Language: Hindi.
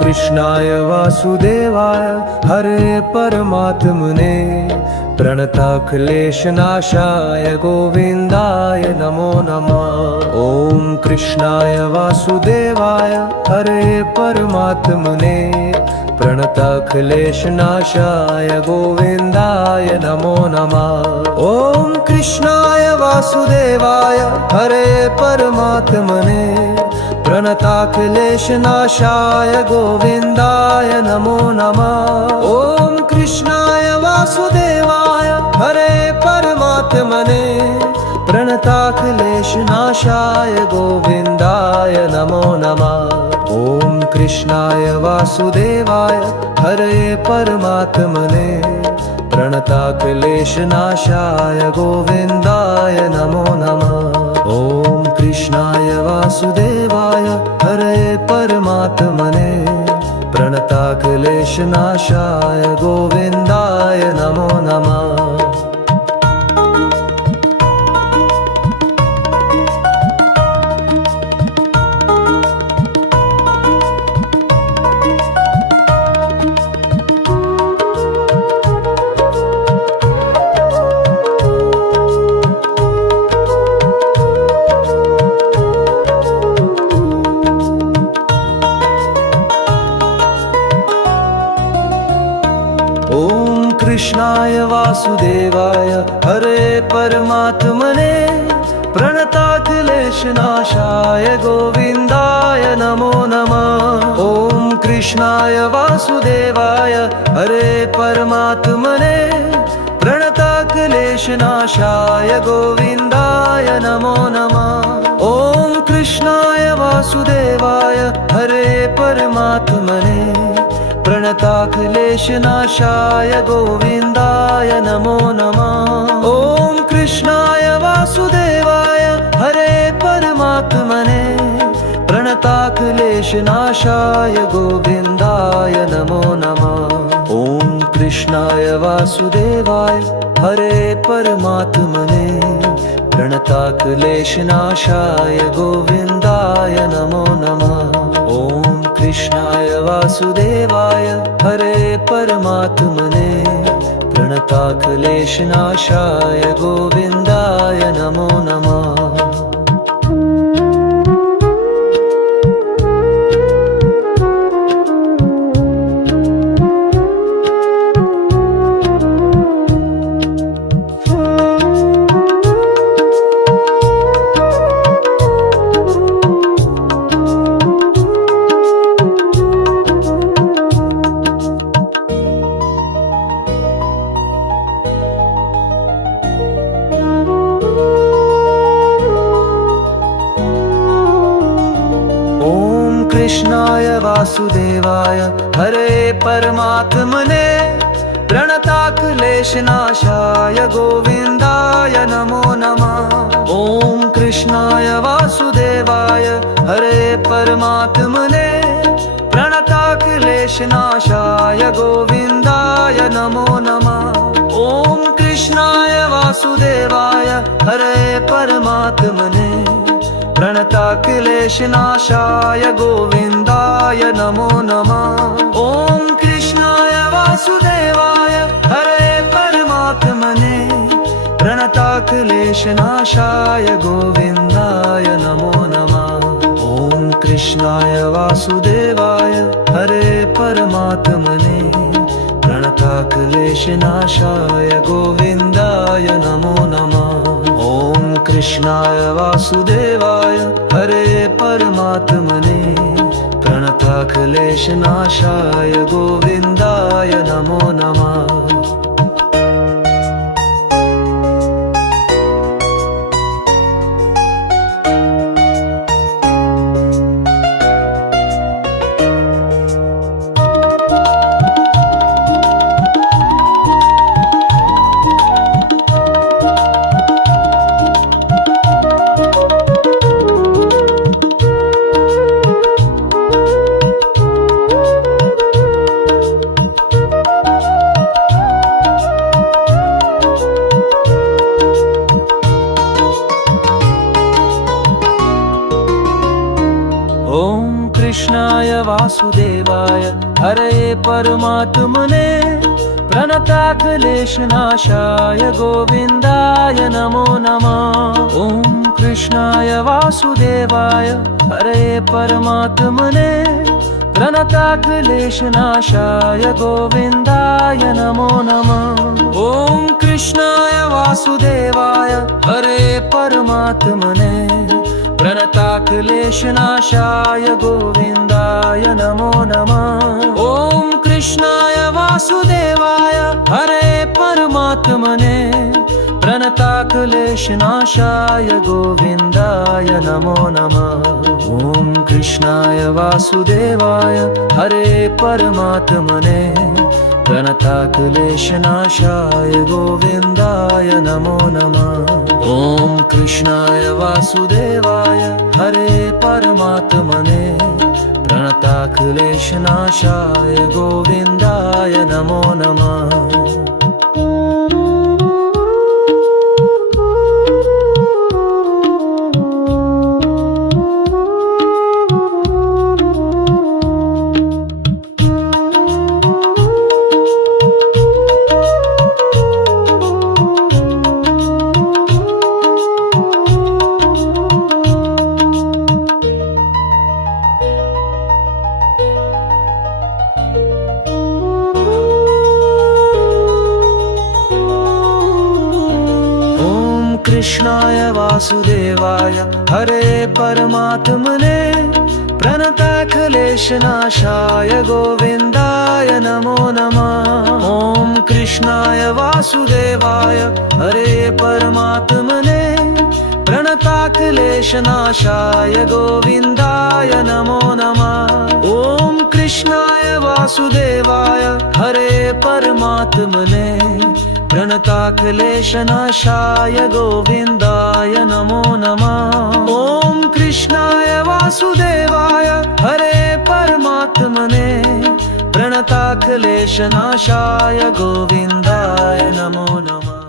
कृष्णाय वासुदेवाय हरे परमात्मने प्रणताक्लेशनाशाय गोविन्दाय नमो नमः। ॐ कृष्णाय वासुदेवाय हरे परमात्मने प्रणताक्लेशनाशाय गोविन्दाय नमो नमः। ॐ कृष्णाय वासुदेवाय हरे परमात्मने प्रणताक्लेशनाशाय गोविन्दाय नमो नमः। ॐ कृष्णाय वासुदेवाय हरे परमात्मने प्रणताक्लेशनाशाय गोविन्दाय नमो नमः। ॐ कृष्णाय वासुदेवाय हरे परमात्मने प्रणताक्लेशनाशाय गोविन्दाय नमो नमः। ॐ कृष्णाय वासुदेवाय हरे परमात्मने प्रणताक्लेशनाशाय गोविन्दाय नमो नमः। ॐ कृष्णाय वासुदेवाय हरे परमात्मने प्रणताक्लेशनाशाय गोविन्दाय नमो नमः। ॐ कृष्णाय वासुदेवाय हरे परमात्मने प्रणताक्लेशनाशाय गोविन्दाय नमो नमः। ॐ कृष्णाय वासुदेवाय हरे परमात्मने प्रणताक्लेशनाशाय गोविन्दाय नमो नमः। ॐ कृष्णाय वासुदेवाय हरे परमात्मने प्रणताक्लेशनाशाय गोविन्दाय नमो नमः। ॐ कृष्णाय वासुदेवाय हरे परमात्मने प्रणताक्लेशनाशाय गोविन्दाय नमो नमः। ॐ कृष्णाय वासुदेवाय हरे परमात्मने प्रणताक्लेशनाशाय गोविन्दाय नमो नमः। कृष्णाय वासुदेवाय हरे परमात्मने प्रणताक्लेशनाशाय गोविन्दाय नमो नमः। ॐ कृष्णाय वासुदेवाय हरे परमात्मने प्रणताक्लेशनाशाय गोविन्दाय नमो नमः। ॐ कृष्णाय वासुदेवाय हरे परमात्मने प्रणताक्लेशनाशाय गोविन्दाय नमो नमः। ॐ कृष्णाय वासुदेवाय हरे परमात्मने प्रणताक्लेशनाशाय गोविन्दाय नमो नमः। ॐ कृष्णाय वासुदेवाय हरे परमात्मने प्रणताक्लेशनाशाय गोविन्दाय नमो नमः। ॐ कृष्णाय वासुदेवाय हरे परमात्मने प्रणताक्लेशनाशाय गोविन्दाय नमो नमः। कृष्णाय वासुदेवाय हरे परमात्मने प्रणताक्लेशनाशाय गोविन्दाय नमो नमः। ॐ कृष्णाय वासुदेवाय हरे परमात्मने प्रणताक्लेशनाशाय गोविन्दाय नमो नमः। ॐ कृष्णाय वासुदेवाय हरे परमात्मने प्रणताक्लेशनाशाय गोविन्दाय नमो नमः। ॐ कृष्णाय वासुदेवाय हरे परमात्मने प्रणताक्लेशनाशाय गोविन्दाय नमो नमः। ॐ कृष्णाय वासुदेवाय हरे परमात्मने प्रणताक्लेशनाशाय गोविन्दाय नमो नमः। ॐ कृष्णाय वासुदेवाय हरे परमात्मने प्रणताक्लेशनाशाय गोविन्दाय नमो नमः। कृष्णाय वासुदेवाय हरे परमात्मने प्रणताक्लेशनाशाय गोविन्दाय नमो नमः। ॐ कृष्णाय वासुदेवाय हरे परमात्मने प्रणताक्लेशनाशाय गोविन्दाय नमो नमः। ॐ कृष्णाय वासुदेवाय हरे परमात्मने प्रणताक्लेशनाशाय गोविन्दाय नमो नमः। ॐ कृष्णाय वासुदेवाय हरे परमात्मने प्रणताक्लेशनाशाय गोविन्दाय नमो नमः।